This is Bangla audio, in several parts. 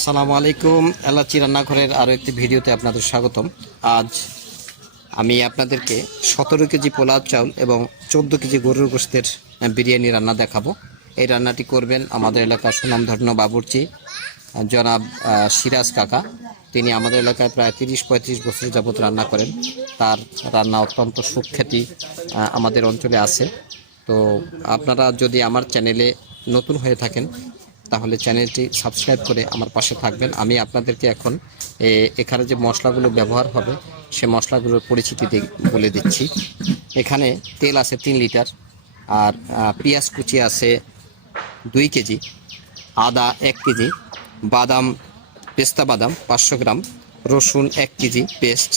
আসসালামু আলাইকুম। এলাচি রান্নাঘরের আরও একটি ভিডিওতে আপনাদের স্বাগতম। আজ আমি আপনাদেরকে 17 কেজি পোলাও চাউল এবং 14 কেজি গরুর গোশতের বিরিয়ানি রান্না দেখাবো। এই রান্নাটি করবেন আমাদের এলাকার সুনামধন্য বাবুর্চি জনাব সিরাজ কাকা। তিনি আমাদের এলাকায় প্রায় 30-35 বছর যাবত রান্না করেন। তার রান্না অত্যন্ত সুখ্যাতি আমাদের অঞ্চলে আছে। তো আপনারা যদি আমার চ্যানেলে নতুন হয়ে থাকেন তাহলে চ্যানেলটি সাবস্ক্রাইব করে আমার পাশে থাকবেন। আমি আপনাদেরকে এখন এখানে যে মশলাগুলো ব্যবহার হবে সে মশলাগুলোর পরিচিতি বলে দিচ্ছি। এখানে তেল আছে 3 লিটার, আর পেঁয়াজ কুচি আছে 2 কেজি, আদা 1 কেজি, বাদাম পেস্তা বাদাম 500 গ্রাম, রসুন 1 কেজি পেস্ট,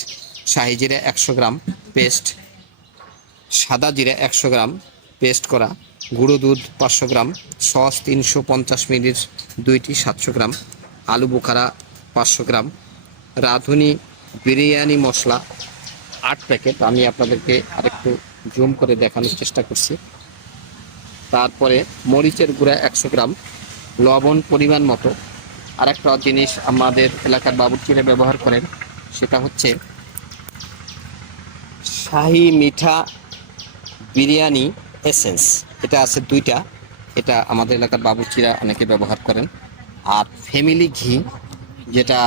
শাহি জিরা 100 গ্রাম পেস্ট, সাদা জিরা 100 গ্রাম পেস্ট করা, গুঁড়ো দুধ 500 গ্রাম, সস 350 মিলির 2টি 700 গ্রাম, আলু বোখারা 500 গ্রাম, রাঁধুনি বিরিয়ানি মশলা 8 প্যাকেট। আমি আপনাদেরকে আরেকটু জুম করে দেখানোর চেষ্টা করছি। তারপরে মরিচের গুঁড়া 100 গ্রাম, লবণ পরিমাণ মতো। আরেকটা জিনিস আমাদের এলাকার বাবুর্চিরা ব্যবহার করেন, সেটা হচ্ছে শাহি মিঠা বিরিয়ানি এসেন্স। এটা আছে 2টা, এটা আমাদের এলাকার বাবুর্চিরা অনেকে ব্যবহার করেন। আর ফ্যামিলি ঘি, যেটা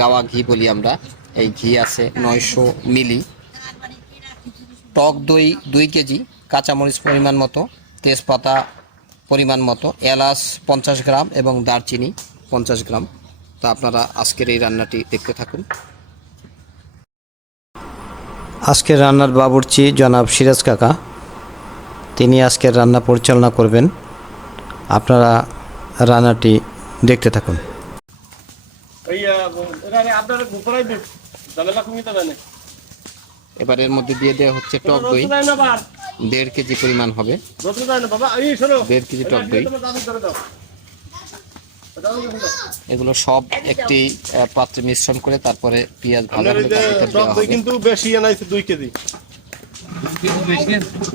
গাওয়া ঘি বলি আমরা, এই ঘি আছে 900 মিলি। টক দই 2 কেজি, কাঁচামরিচ পরিমাণ মতো, তেজপাতা পরিমাণ মতো, এলাচ 50 গ্রাম এবং দারচিনি 50 গ্রাম। তো আপনারা আজকের এই রান্নাটি দেখতে থাকুন। আজকের রান্নার বাবুর্চি জনাব সিরাজ কাকা, তিনি আজকের রান্না পরিচালনা করবেন। আপনারা রান্নাটি দেখতে থাকুন। এবার এর মধ্যে দিয়ে দেওয়া হচ্ছে টক দই, 1.5 কেজি পরিমাণ হবে, 1.5 কেজি টক দই। এগুলো সব একটি পাত্রে মিশ্রণ করে তারপরে পেঁয়াজ ভাজা করে দেওয়া হবে। কিন্তু বেশি আনাইছে 2 কেজি,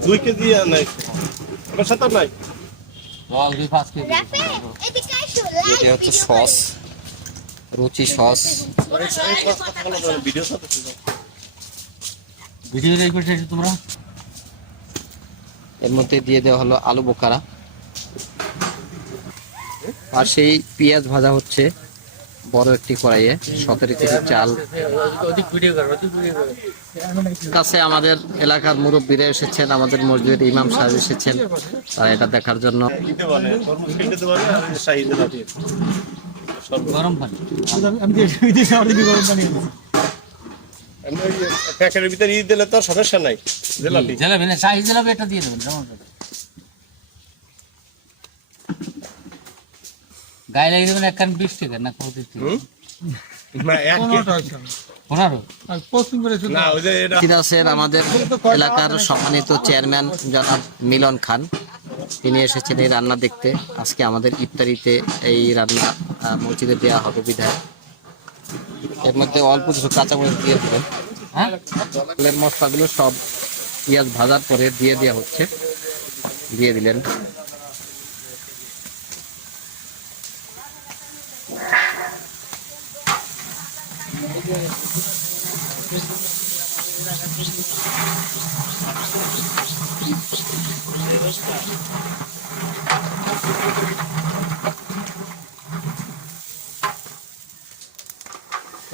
2 কেজি আনাইছে, আমার সাথে নাই। এটা হচ্ছে সস, রুচি সস। এর মধ্যে দিয়ে দেওয়া হলো আলু বোখারা, আর সেই পেঁয়াজ ভাজা হচ্ছে বড় একটি কড়াইয়ে। 17 কেজি চাল কাছে আমাদের এলাকার মুরব্বীরা এসেছেন, আমাদের মসজিদের ইমাম সাহেব এসেছেন, তারা এটা দেখার জন্য। গরম পানি প্যাকেটের ভিতরে দিলে তো সমস্যা নাই। জিলাপি না, শাহি জিলাপি এটা দিয়ে দেবেন। গায়ে লাগিয়ে দেবেন 1 টাকা না 25 টাকা। আমাদের এলাকার সম্মানিত চেয়ারম্যান জনাব মিলন খান, তিনি এসেছেন এই রান্না দেখতে। আজকে আমাদের ইফতারিতে এই রান্না মসজিদে দেওয়া হবে বিধায় এর মধ্যে অল্প কিছু কাঁচামরিচ দিয়ে দেবেন। হ্যাঁ, মশলাগুলো সব পেঁয়াজ ভাজার পরে দিয়ে দেওয়া হচ্ছে, দিয়ে দিলেন।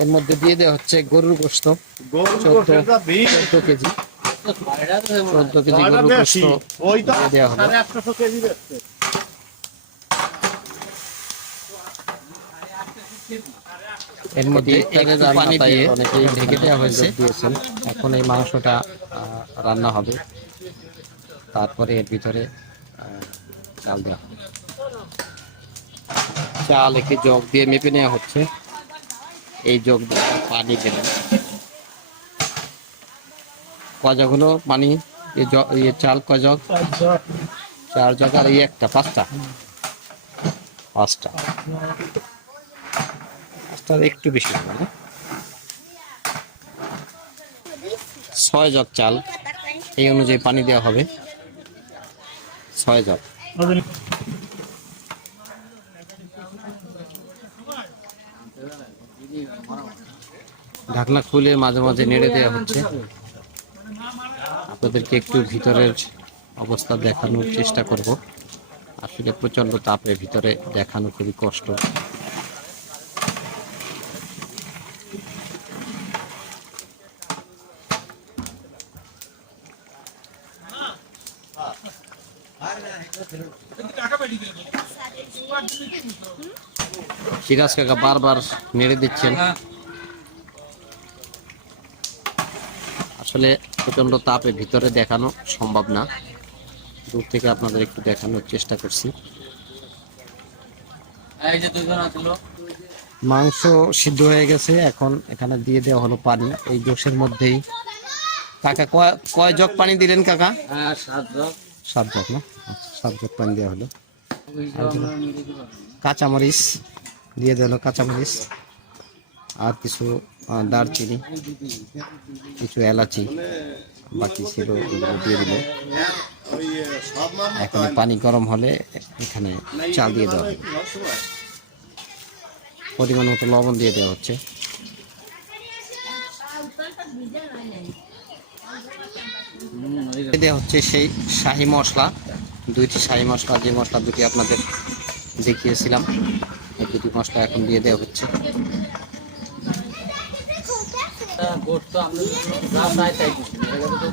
এর মধ্যে দিয়ে দেওয়া হচ্ছে গরুর গোশত 14 কেজি, 14 কেজি গরুর গোশত দিয়ে দেওয়া হলো। এর মধ্যে পানি দিয়ে অনেকেই ঢেকে দেওয়া হয়েছে দিয়েছেন। এখন এই মাংসটা রান্না হবে, তারপরে এর ভিতরে চাল দেওয়া হবে। চাল একটি জগ দিয়ে মেপে নেওয়া হচ্ছে, এই জগ দিয়ে পানি দেবেন। কজগ হলো পানি? চাল কজগ? 4 জগ, আর এই একটা 5টা একটু বেশি হবে না, 6 জগ চাল। এই অনুযায়ী পানি দেওয়া হবে 6 জগ। ঢাকনা খুলে মাঝে মাঝে নেড়ে দেওয়া হচ্ছে। আপনাদেরকে একটু ভিতরের অবস্থা দেখানোর চেষ্টা করব। আসলে প্রচন্ড তাপে ভিতরে দেখানো খুবই কষ্ট। সিরাজ কাকা বারবার নেড়ে দিচ্ছেন। আসলে প্রচন্ড তাপে ভিতরে দেখানো সম্ভব না, দূর থেকে আপনাদের একটু দেখানোর চেষ্টা করছি। মাংস সিদ্ধ হয়ে গেছে, এখন এখানে দিয়ে দেওয়া হলো পানি এই গোশের মধ্যেই। কাকা কয় জগ পানি দিলেন কাকা? 7 জগ না? আচ্ছা, 7 জগ পানি দেওয়া হলো। কাঁচামরিচ দিয়ে দেওয়া হলো, কাঁচামরিচ আর কিছু দারচিনি, কিছু এলাচি বাকি ছিল, এগুলো দিয়ে দিল। এখানে পানি গরম হলে এখানে চাল দিয়ে দেওয়া হবে। পরিমাণ মতো লবণ দিয়ে দেওয়া হচ্ছে। দেওয়া হচ্ছে সেই শাহি মশলা, 2টি শাহি মশলা, যে মশলা দুটি আপনাদের দেখিয়েছিলাম, এই 2টি মশলা এখন দিয়ে দেওয়া হচ্ছে।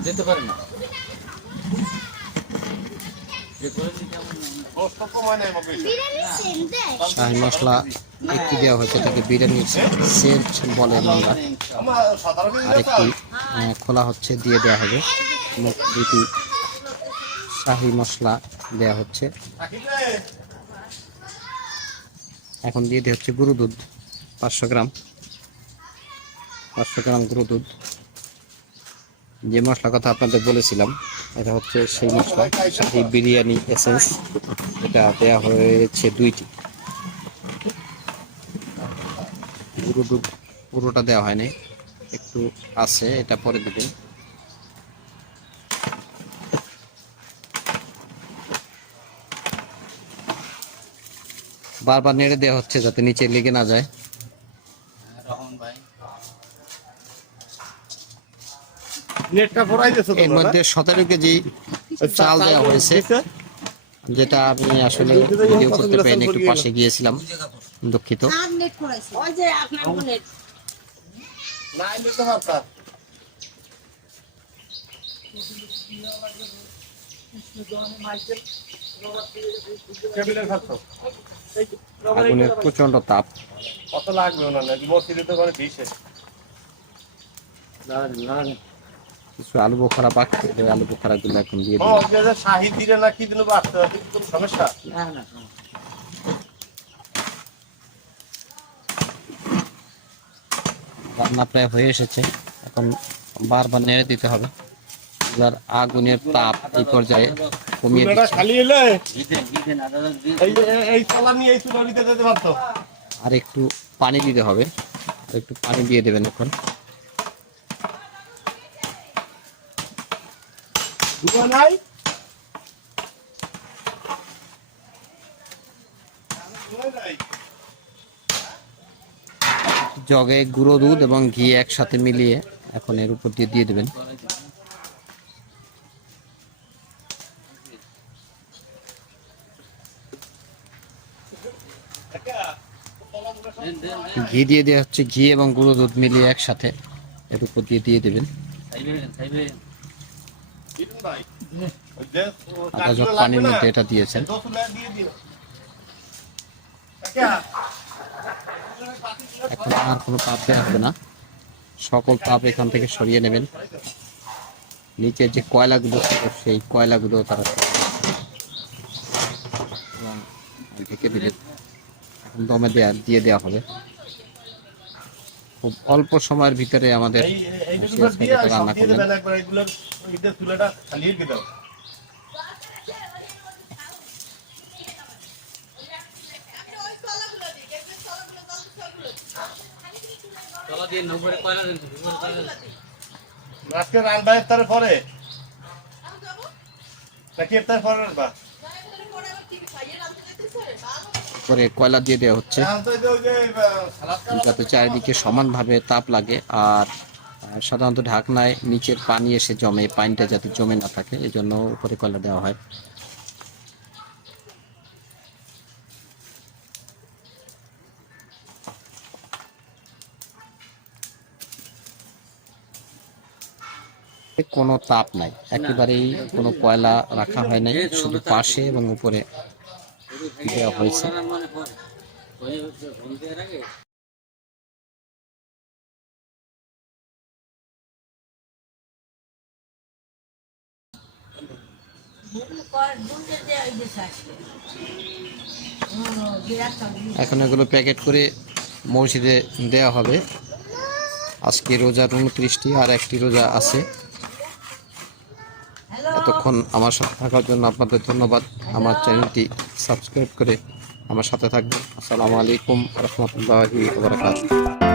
যেতে পারে না, শাহি মশলা একটু দেওয়া হয়েছে, এটাকে বিরিয়ানির সেন্ট বলে আমরা। আরেকটি খোলা হচ্ছে, দিয়ে দেওয়া হবে। মোট 2টি শাহি মশলা দেওয়া হচ্ছে। এখন দিয়ে দেওয়া হচ্ছে গরু দুধ 500 গ্রাম, 500 গ্রাম গরু দুধ। যে মশলার কথা আপনাদের বলেছিলাম, এটা হচ্ছে সেই মশলা, শাহি বিরিয়ানি এসেন্স। এটা দেওয়া হয়েছে 2টি। গরু দুধ পুরোটা দেওয়া হয়নি, একটু আছে, এটা পরে দিবেন। বারবার নেড়ে দেওয়া হচ্ছে যাতে নিচে লেগে না যায়। এর মধ্যে 17 কেজি চাল দেওয়া হয়েছে, যেটা আমি আসলে ভিডিও করতে পারিনি, একটু পাশে গিয়েছিলাম, দুঃখিত। আগুনের প্রচন্ড তাপ, কত লাগবে না মসজিদে তো করে দিছে। কিছু আলু বোখারা বাকি, আলু বোখারা গুলো এখন দিয়ে ও দিই। যে শাহি দিলে না কি দিন বাড়তে হবে, কোনো সমস্যা না। রান্না প্রায় হয়ে এসেছে, এখন বারবার নেড়ে দিতে হবে। এবার আগুনের তাপ এই পর্যায়ে কমিয়ে দিচ্ছি। খালি এলে এই চলা নিয়ে এই চুলা নিতে যেতে পারতো। আর একটু পানি দিতে হবে, আর একটু পানি দিয়ে দেবেন এখন। নাই জগে গুঁড়ো দুধ এবং ঘি একসাথে মিলিয়ে এখন এর উপর দিয়ে দিয়ে দেবেন। ঘি দিয়ে দেওয়া হচ্ছে, ঘি এবং গুঁড়ো দুধ মিলিয়ে একসাথে এর উপর দিয়ে দিয়ে দেবেন। আধা জগ পানির মধ্যে এটা দিয়েছেন। এখন আর কোনো তাপ দেওয়া হবে না, সকল তাপ এখান থেকে সরিয়ে নেবেন। নিচের যে কয়লাগুলো ছিল সেই কয়লাগুলো তারা ঢেকে দিলেন। এখন দমে দিয়ে দেওয়া হবে। খুব অল্প সময়ের ভিতরে আমাদের রান্না করবেন। আজকে রান্না ইফতারের পরে নাকি ইফতারের পরে রান্না? উপরে কয়লা দিয়ে দেওয়া হচ্ছে যাতে চারিদিকে সমানভাবে তাপ লাগে। আর সাধারণত ঢাকনায় নিচের পানি এসে জমে, পানিটা যাতে জমে না থাকে এই জন্য উপরে কয়লা দেওয়া হয়। কোনো তাপ নাই, একেবারেই কোনো কয়লা রাখা হয় নাই, শুধু পাশে এবং উপরে দেওয়া হয়েছে। এখন এগুলো প্যাকেট করে মসজিদে দেওয়া হবে। আজকে রোজার 29টি, আর একটি রোজা আছে। এতক্ষণ আমার সাথে থাকার জন্য আপনাদের ধন্যবাদ। আমার চ্যানেলটি সাবস্ক্রাইব করে আমার সাথে থাকবেন। আসসালামু আলাইকুম রহমতুল্লাহি ওয়া বারাকাতুহু।